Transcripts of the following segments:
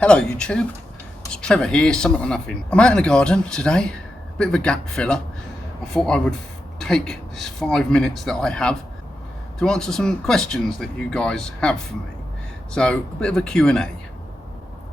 Hello YouTube, it's Trevor here, Something or Nothing. I'm out in the garden today, a bit of a gap filler. I thought I would take this 5 minutes that I have to answer some questions that you guys have for me. So a bit of a Q&A,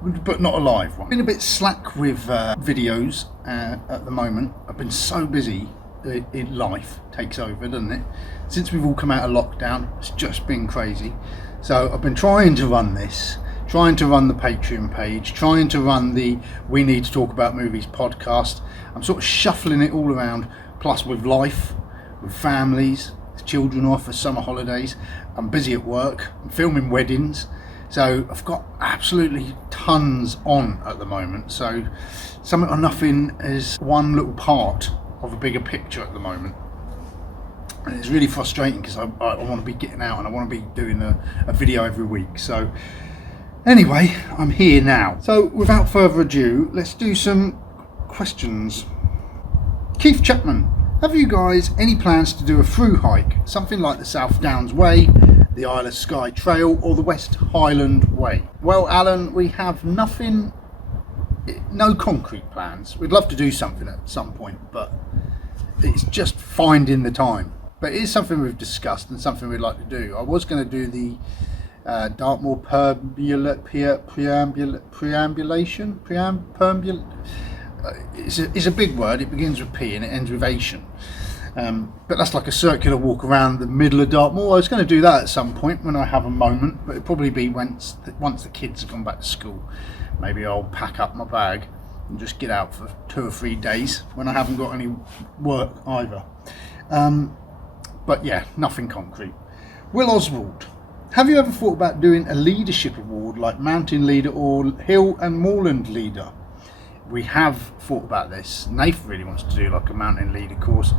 but not a live one. Been a bit slack with videos at the moment. I've been so busy, in life takes over, doesn't it? Since we've all come out of lockdown, it's just been crazy. So I've been trying to run this, trying to run the Patreon page, trying to run the We Need to Talk About Movies podcast. I'm sort of shuffling it all around, plus with life, with families, children off for summer holidays. I'm busy at work, I'm filming weddings, so I've got absolutely tons on at the moment. So Something or Nothing is one little part of a bigger picture at the moment. And it's really frustrating because I want to be getting out and I want to be doing a video every week. So anyway, I'm here now. So without further ado, let's do some questions. Keith Chapman, have you guys any plans to do a through hike, something like the South Downs Way, the Isle of Skye Trail, or the West Highland Way? Well, Alan, we have nothing, no concrete plans. We'd love to do something at some point, but it's just finding the time. But it is something we've discussed and something we'd like to do. I was going to do the Dartmoor perambulation. It's a big word. It begins with P and it ends with ation. But that's like a circular walk around the middle of Dartmoor. I was going to do that at some point when I have a moment, but it'll probably be once the kids have gone back to school. Maybe I'll pack up my bag and just get out for 2 or 3 days when I haven't got any work either. But yeah, nothing concrete. Will Oswald, have you ever thought about doing a leadership award like mountain leader or hill and moorland leader? We have thought about this. Nathan really wants to do like a mountain leader course.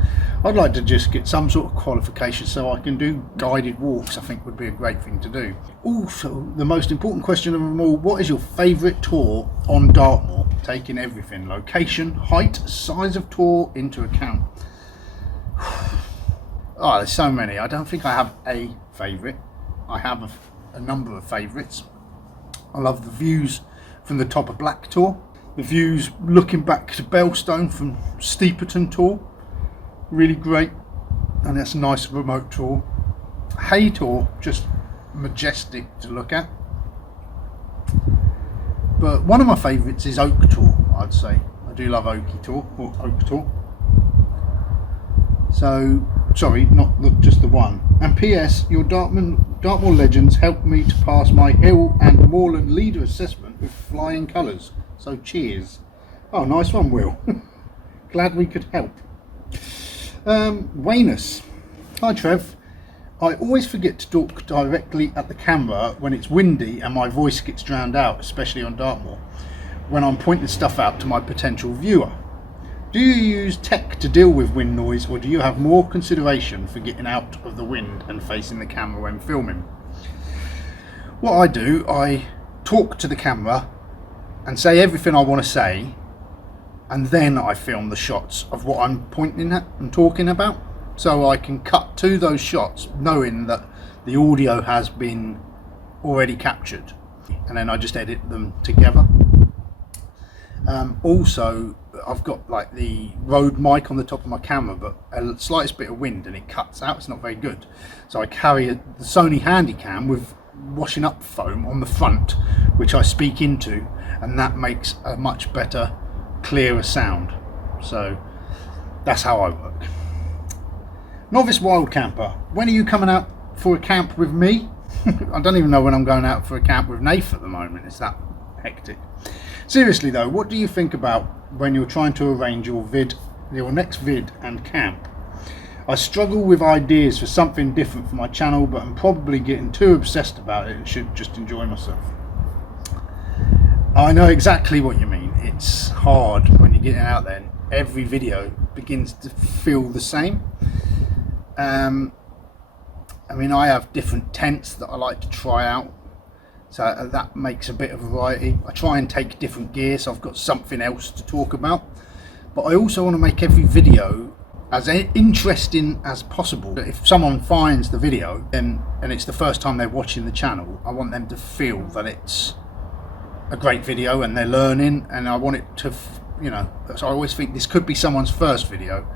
I'd like to just get some sort of qualification so I can do guided walks. I think would be a great thing to do. Also, the most important question of them all, what is your favourite tour on Dartmoor? Taking everything, location, height, size of tour into account. Oh, there's so many. I don't think I have a favourite. I have a number of favourites. I love the views from the top of Black Tor. The views looking back to Belstone from Steeperton Tor. Really great. And that's a nice remote tour. Hay Tor, just majestic to look at. But one of my favourites is Oak Tor, I'd say. I do love Oaky Tor, or Oak Tor. So, sorry, not just the one. And P.S. Your Dartmoor legends helped me to pass my hill and moorland leader assessment with flying colours. So cheers. Oh, nice one, Will. Glad we could help. Waynus. Hi, Trev. I always forget to talk directly at the camera when it's windy and my voice gets drowned out, especially on Dartmoor, when I'm pointing stuff out to my potential viewer. Do you use tech to deal with wind noise, or do you have more consideration for getting out of the wind and facing the camera when filming? What I do, I talk to the camera and say everything I want to say, and then I film the shots of what I'm pointing at and talking about, so I can cut to those shots knowing that the audio has been already captured, and then I just edit them together. Also, I've got like the Rode mic on the top of my camera, but a slightest bit of wind and it cuts out. It's not very good. So I carry the Sony Handycam with washing up foam on the front, which I speak into, and that makes a much better, clearer sound. So that's how I work. Novice Wild Camper, when are you coming out for a camp with me? I don't even know when I'm going out for a camp with Nath at the moment. It's that hectic. Seriously though, what do you think about when you're trying to arrange your next vid and camp? I struggle with ideas for something different for my channel, but I'm probably getting too obsessed about it and should just enjoy myself. I know exactly what you mean. It's hard when you're getting out there and every video begins to feel the same. I mean, I have different tents that I like to try out, so that makes a bit of variety. I try and take different gear so I've got something else to talk about, but I also want to make every video as interesting as possible. If someone finds the video and it's the first time they're watching the channel, I want them to feel that it's a great video and they're learning, and I want it to, you know, so I always think this could be someone's first video,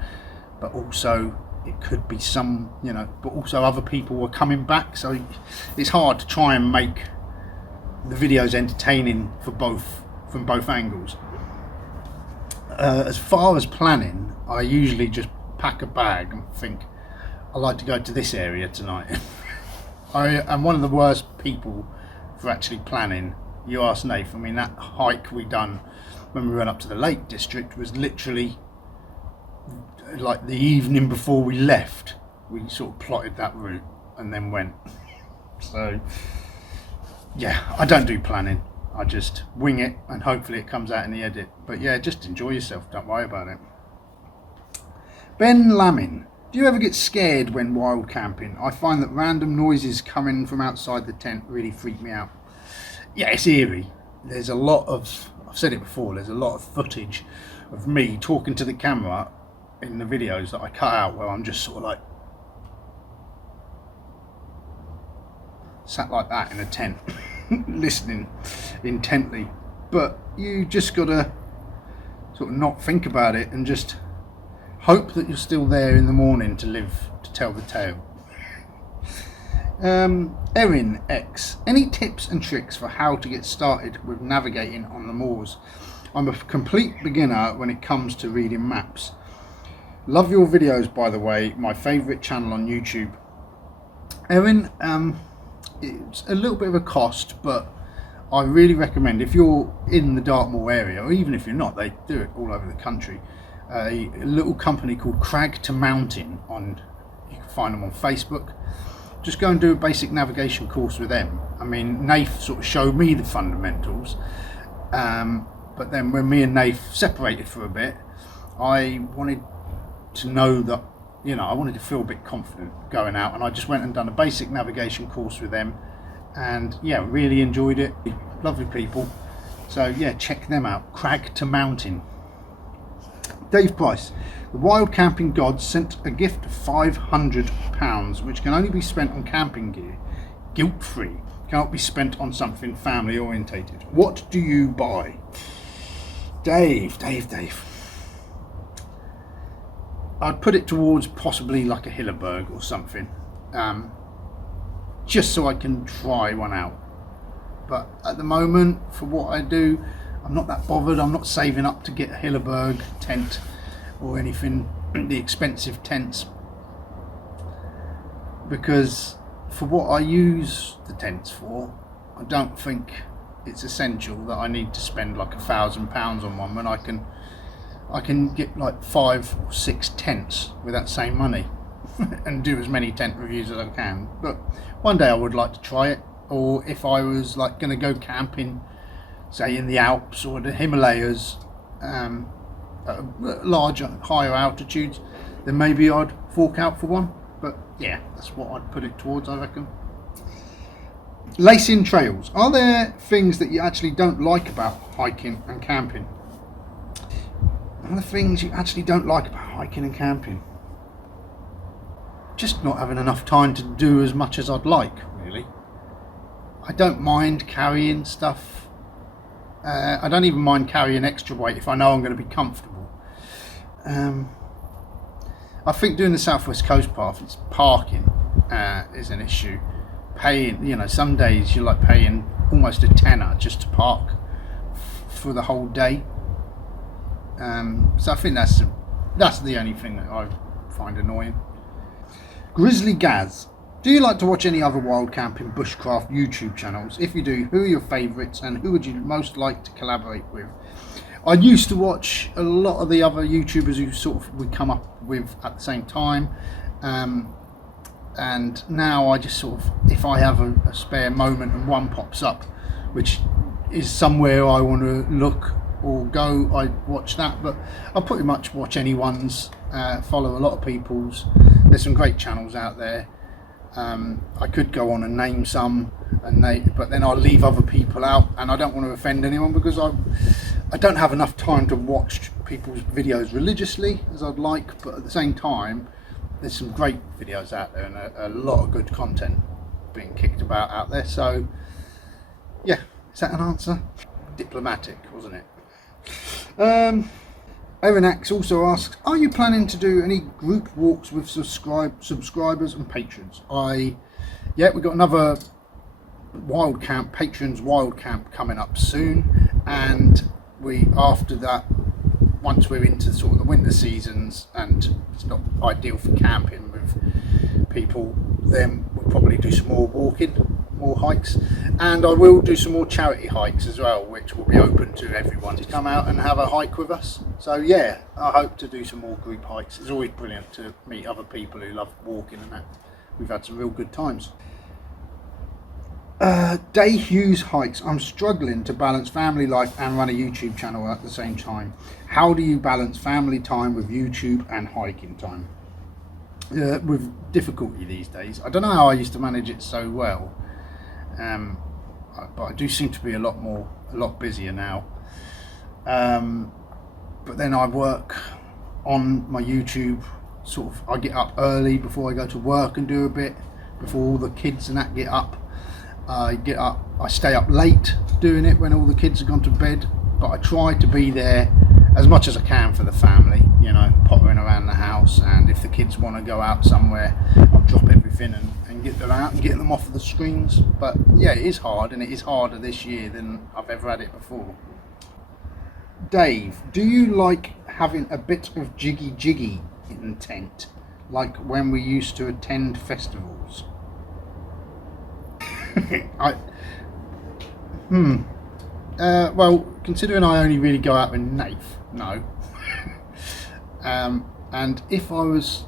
but also it could be some, you know, but also other people were coming back, so it's hard to try and make the videos entertaining for both, from both angles. As far as planning, I usually just pack a bag and think, I like to go to this area tonight. I am one of the worst people for actually planning. You ask Nath, I mean, that hike we done when we went up to the Lake District was literally like the evening before we left. We sort of plotted that route and then went. So yeah, I don't do planning. I just wing it and hopefully it comes out in the edit. But yeah, just enjoy yourself, don't worry about it. Ben Lamin, do you ever get scared when wild camping? I find that random noises coming from outside the tent really freak me out. Yeah, it's eerie. There's a lot of, I've said it before, there's a lot of footage of me talking to the camera in the videos that I cut out where I'm just sort of like sat like that in a tent listening intently. But you just gotta sort of not think about it and just hope that you're still there in the morning to live to tell the tale. Erin X, any tips and tricks for how to get started with navigating on the moors? I'm a complete beginner when it comes to reading maps. Love your videos, by the way, my favourite channel on YouTube. Erin, it's a little bit of a cost, but I really recommend, if you're in the Dartmoor area, or even if you're not, they do it all over the country, a little company called Crag to Mountain, you can find them on Facebook. Just go and do a basic navigation course with them. I mean, Nath sort of showed me the fundamentals, but then when me and Nath separated for a bit, I wanted to know that, you know, I wanted to feel a bit confident going out, and I just went and done a basic navigation course with them, and yeah, really enjoyed it. Lovely people. So yeah, check them out. Crag to Mountain. Dave Price, the wild camping gods sent a gift of £500, which can only be spent on camping gear, guilt-free, cannot be spent on something family orientated. What do you buy? Dave. I'd put it towards possibly like a Hilleberg or something, just so I can try one out. But at the moment, for what I do, I'm not that bothered. I'm not saving up to get a Hilleberg tent or anything, the expensive tents, because for what I use the tents for, I don't think it's essential that I need to spend like £1,000 on one when I can get like 5 or 6 tents with that same money and do as many tent reviews as I can. But one day I would like to try it, or if I was like going to go camping, say in the Alps or the Himalayas, at larger, higher altitudes, then maybe I'd fork out for one. But yeah, that's what I'd put it towards, I reckon. Lacing trails. Are there things that you actually don't like about hiking and camping? Are there things you actually don't like about hiking and camping? Just not having enough time to do as much as I'd like, really. I don't mind carrying stuff. I don't even mind carrying extra weight if I know I'm going to be comfortable. I think doing the South West Coast Path, it's parking is an issue. Paying, you know, some days you're like paying almost a tenner just to park for the whole day. So I think that's the only thing that I find annoying. Grizzly Gaz, do you like to watch any other wild camping bushcraft YouTube channels? If you do, who are your favourites and who would you most like to collaborate with? I used to watch a lot of the other YouTubers who sort of we come up with at the same time, and now I just sort of, if I have a spare moment and one pops up which is somewhere I want to look or go, I watch that. But I pretty much watch anyone's, follow a lot of people's. There's some great channels out there. I could go on and name some, but then I'll leave other people out, and I don't want to offend anyone because I don't have enough time to watch people's videos religiously as I'd like. But at the same time, there's some great videos out there and a lot of good content being kicked about out there. So yeah, is that an answer? diplomatic, wasn't it? Erenax also asks, are you planning to do any group walks with subscribers and patrons? Yeah, we've got another wild camp, patrons wild camp coming up soon, and after that, once we're into sort of the winter seasons and it's not ideal for camping with people, then we'll probably do some more walking, more hikes, and I will do some more charity hikes as well, which will be open to everyone to come out and have a hike with us. So yeah, I hope to do some more group hikes. It's always brilliant to meet other people who love walking and that. We've had some real good times. Day Hughes hikes. I'm struggling to balance family life and run a YouTube channel at the same time. How do you balance family time with YouTube and hiking time? With difficulty these days. I don't know how I used to manage it so well, but I do seem to be a lot busier now. But then I work on my YouTube. Sort of, I get up early before I go to work and do a bit before all the kids and that get up. I stay up late doing it when all the kids have gone to bed, but I try to be there as much as I can for the family, you know, pottering around the house, and if the kids want to go out somewhere, I'll drop everything and get them out and get them off of the screens. But yeah, it is hard, and it is harder this year than I've ever had it before. Dave, do you like having a bit of jiggy in the tent, like when we used to attend festivals? Well, considering I only really go out with Nath, no. And if I was,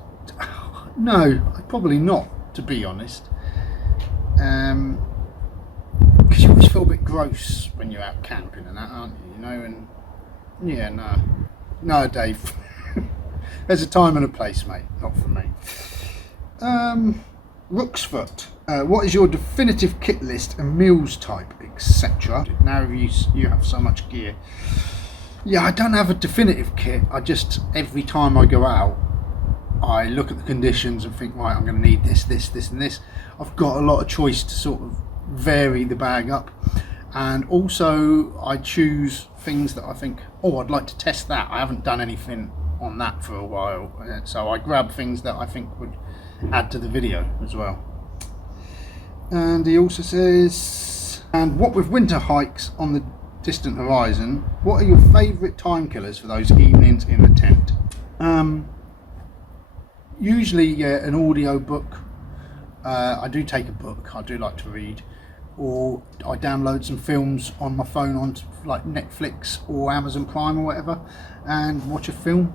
no, probably not, to be honest. Because you always feel a bit gross when you're out camping and that, aren't you? You know, and yeah, no, Dave. There's a time and a place, mate. Not for me. Rooksfoot. What is your definitive kit list and meals type, etc.? Now you have so much gear. Yeah, I don't have a definitive kit. I just, every time I go out, I look at the conditions and think, right, I'm going to need this and this. I've got a lot of choice to sort of vary the bag up, and also I choose things that I think, oh, I'd like to test that. I haven't done anything on that for a while, so I grab things that I think would add to the video as well. And he also says, and what with winter hikes on the distant horizon, what are your favourite time killers for those evenings in the tent? Usually an audio book. I do take a book, I do like to read, or I download some films on my phone on like Netflix or Amazon Prime or whatever, and watch a film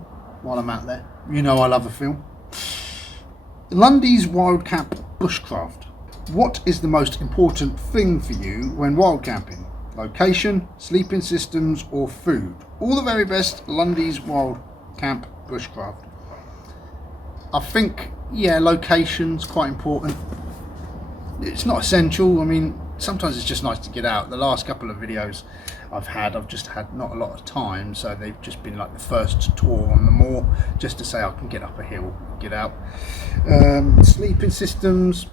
while I'm out there. You know I love a film. Lundy's Wild Camp Bushcraft. What is the most important thing for you when wild camping? Location, sleeping systems, or food? All the very best, Lundy's Wild Camp Bushcraft. I think, yeah, location's quite important. It's not essential. I mean, sometimes it's just nice to get out. The last couple of videos I've just had not a lot of time, so they've just been like the first tour on the moor, just to say I can get up a hill, get out. Sleeping systems,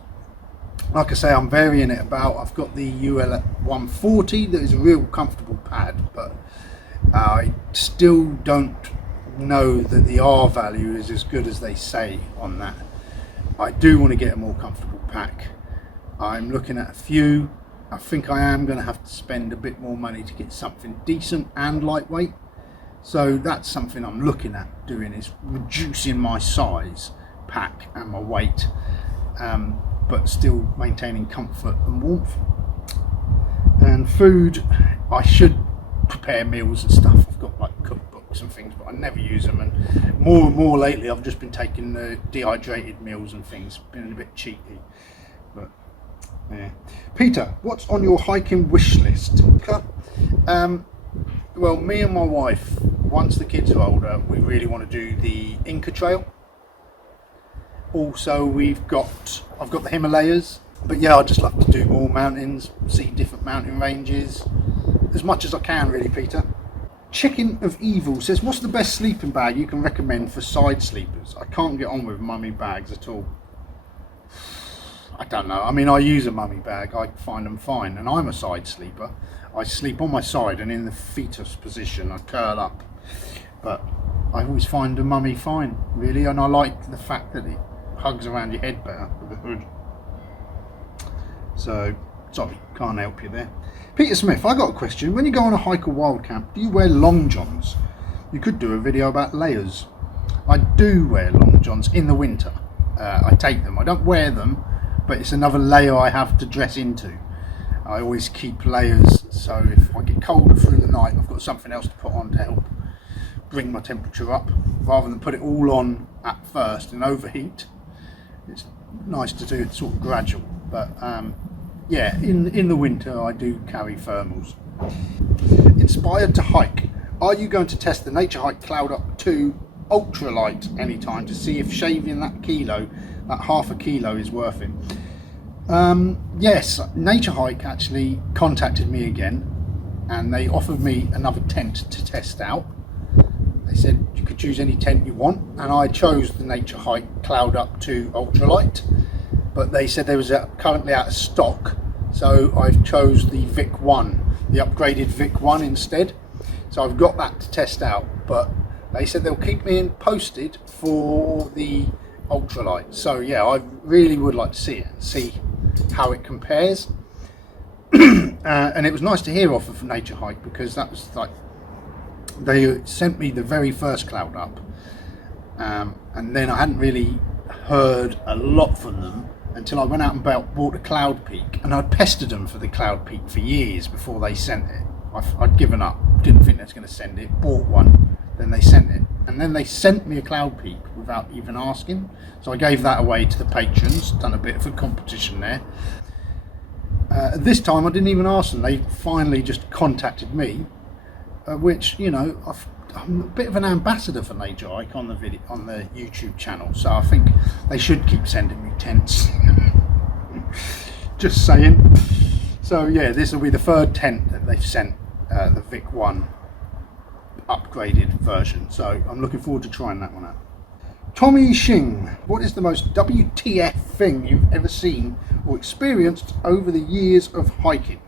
like I say, I'm varying it about. I've got the UL 140 that is a real comfortable pad, but I still don't know that the R value is as good as they say on that. I do want to get a more comfortable pack. I'm looking at a few. I think I am going to have to spend a bit more money to get something decent and lightweight. So that's something I'm looking at doing, is reducing my size pack and my weight, but still maintaining comfort and warmth. And food, I should prepare meals and stuff. I've got like cookbooks and things, but I never use them, and more lately I've just been taking the dehydrated meals and things, been a bit cheeky. But yeah. Peter, what's on your hiking wish list? Well, me and my wife, once the kids are older, we really want to do the Inca Trail. Also, I've got the Himalayas, but yeah, I'd just love to do more mountains, see different mountain ranges, as much as I can really, Peter. Chicken of Evil says, what's the best sleeping bag you can recommend for side sleepers? I can't get on with mummy bags at all. I don't know. I mean, I use a mummy bag. I find them fine, and I'm a side sleeper. I sleep on my side and in the fetus position. I curl up, but I always find a mummy fine, really, and I like the fact that it hugs around your head better with the hood. So, sorry, can't help you there. Peter Smith, I got a question. When you go on a hike or wild camp, do you wear long johns? You could do a video about layers. I do wear long johns in the winter. I take them. I don't wear them, but it's another layer I have to dress into. I always keep layers, so if I get colder through the night, I've got something else to put on to help bring my temperature up, rather than put it all on at first and overheat. It's nice to do it sort of gradual, but yeah, in the winter I do carry thermals. Inspired to hike. Are you going to test the Nature Hike Cloud Up 2 ultralight anytime to see if shaving that half a kilo is worth it? Yes, Nature Hike actually contacted me again, and they offered me another tent to test out. They said you could choose any tent you want, and I chose the Nature Hike Cloud Up 2 ultralight, but they said there was currently out of stock, so I've chose the Vic 1, the upgraded Vic 1 instead. So I've got that to test out, but they said they'll keep me posted for the ultralight. So yeah, I really would like to see it, see how it compares. And it was nice to hear off of Nature Hike, because that was like, they sent me the very first Cloud Up, and then I hadn't really heard a lot from them until I went out and bought a Cloud Peak, and I'd pestered them for the Cloud Peak for years before they sent it. I'd given up, didn't think they was going to send it, bought one, then they sent it, and then they sent me a Cloud Peak without even asking, so I gave that away to the patrons, done a bit of a competition there. This time I didn't even ask them, they finally just contacted me, which, you know, I'm a bit of an ambassador for Nature Hike on the YouTube channel, so I think they should keep sending me tents. Just saying. So yeah, this will be the third tent that they've sent, the Vic 1 upgraded version, so I'm looking forward to trying that one out. Tommy Shing, what is the most WTF thing you've ever seen or experienced over the years of hiking?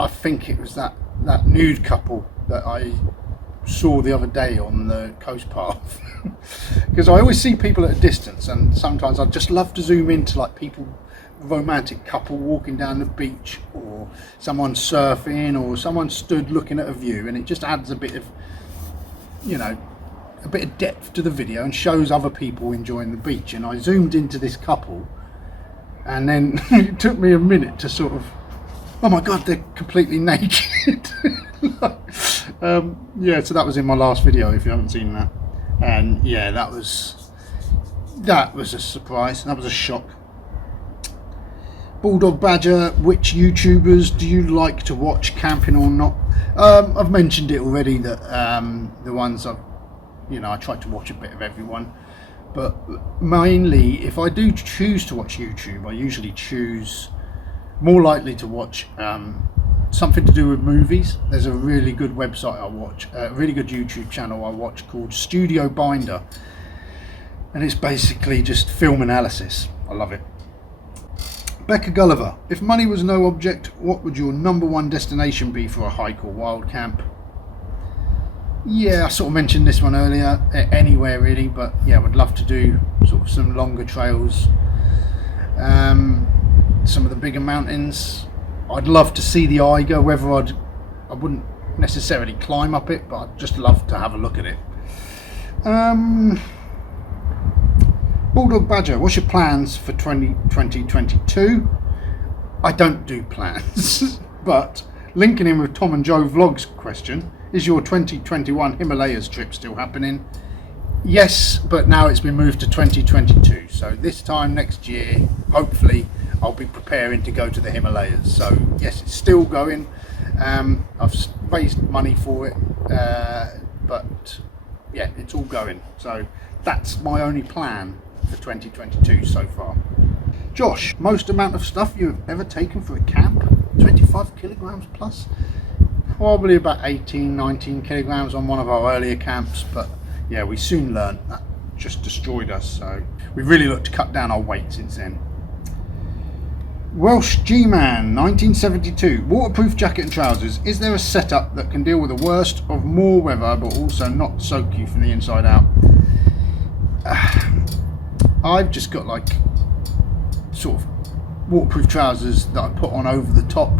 I think it was that nude couple that I saw the other day on the coast path. Because I always see people at a distance, and sometimes I'd just love to zoom into like people, romantic couple walking down the beach, or someone surfing, or someone stood looking at a view, and it just adds a bit of, you know, a bit of depth to the video and shows other people enjoying the beach. And I zoomed into this couple, and then it took me a minute to sort of, oh my god, they're completely naked. Yeah, so that was in my last video if you haven't seen that, and yeah, that was a surprise, that was a shock. Bulldog Badger, which YouTubers do you like to watch, camping or not? I've mentioned it already that the ones I try to watch a bit of everyone, but mainly if I do choose to watch YouTube, I usually choose more likely to watch something to do with movies. There's a really good website I watch, a really good YouTube channel I watch called Studio Binder, and it's basically just film analysis. I love it. Becca Gulliver, if money was no object, what would your #1 destination be for a hike or wild camp? Yeah, I sort of mentioned this one earlier, anywhere really, but yeah, I would love to do sort of some longer trails, some of the bigger mountains. I'd love to see the Eiger, whether I wouldn't necessarily climb up it, but I'd just love to have a look at it. Bulldog Badger, what's your plans for 2022? I don't do plans, but linking in with Tom and Joe Vlogs question, is your 2021 Himalayas trip still happening? Yes, but now it's been moved to 2022, so this time next year, hopefully, I'll be preparing to go to the Himalayas. So yes, it's still going. I've raised money for it, but yeah, it's all going. So that's my only plan for 2022 so far. Josh, most amount of stuff you've ever taken for a camp? 25 kilograms plus? Probably about 18, 19 kilograms on one of our earlier camps, but yeah, we soon learned that just destroyed us. So we really looked to cut down our weight since then. Welsh G-Man 1972, waterproof jacket and trousers. Is there a setup that can deal with the worst of more weather but also not soak you from the inside out? I've just got like sort of waterproof trousers that I put on over the top,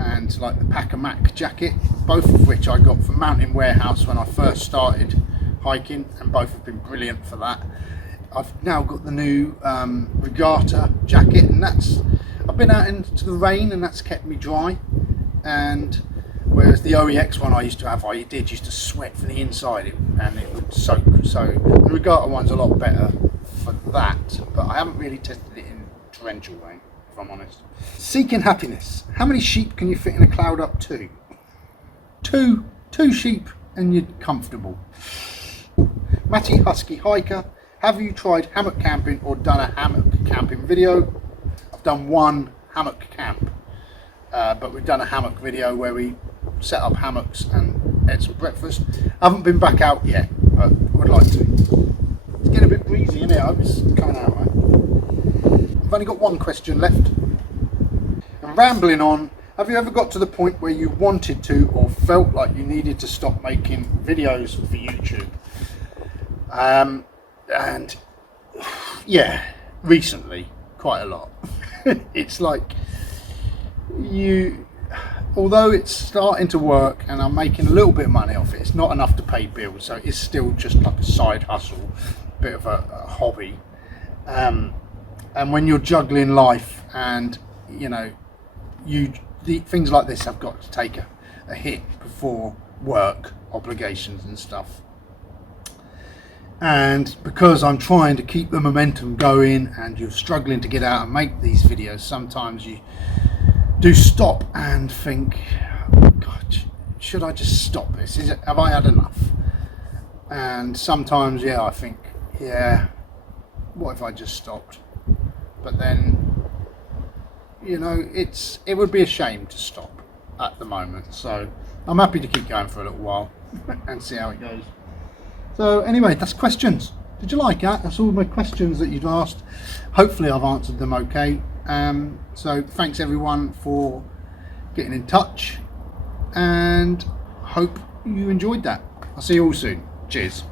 and like the Packer Mac jacket, both of which I got from Mountain Warehouse when I first started hiking, and both have been brilliant for that. I've now got the new regatta jacket, and I've been out into the rain and that's kept me dry, and whereas the OEX one I used to have, used to sweat from the inside and it would soak. So the regatta one's a lot better for that, but I haven't really tested it in torrential rain, if I'm honest. Seeking happiness. How many sheep can you fit in a cloud up to? Two sheep and you're comfortable. Matty Husky Hiker. Have you tried hammock camping or done a hammock camping video? I've done one hammock camp, but we've done a hammock video where we set up hammocks and ate some breakfast. I haven't been back out yet, but would like to. It's getting a bit breezy, isn't it? I hope it's coming out right. I've only got one question left. I'm rambling on. Have you ever got to the point where you wanted to or felt like you needed to stop making videos for YouTube? And yeah, recently, quite a lot. It's like although it's starting to work and I'm making a little bit of money off it, it's not enough to pay bills, so it's still just like a side hustle, bit of a hobby. And when you're juggling life and things like this have got to take a hit before work obligations and stuff. And because I'm trying to keep the momentum going and you're struggling to get out and make these videos, sometimes you do stop and think, God, should I just stop this? Have I had enough? And sometimes, I think, what if I just stopped? But then, it would be a shame to stop at the moment. So I'm happy to keep going for a little while and see how it goes. So anyway, that's questions. Did you like that? That's all my questions that you'd asked. Hopefully I've answered them okay. So thanks everyone for getting in touch, and hope you enjoyed that. I'll see you all soon. Cheers.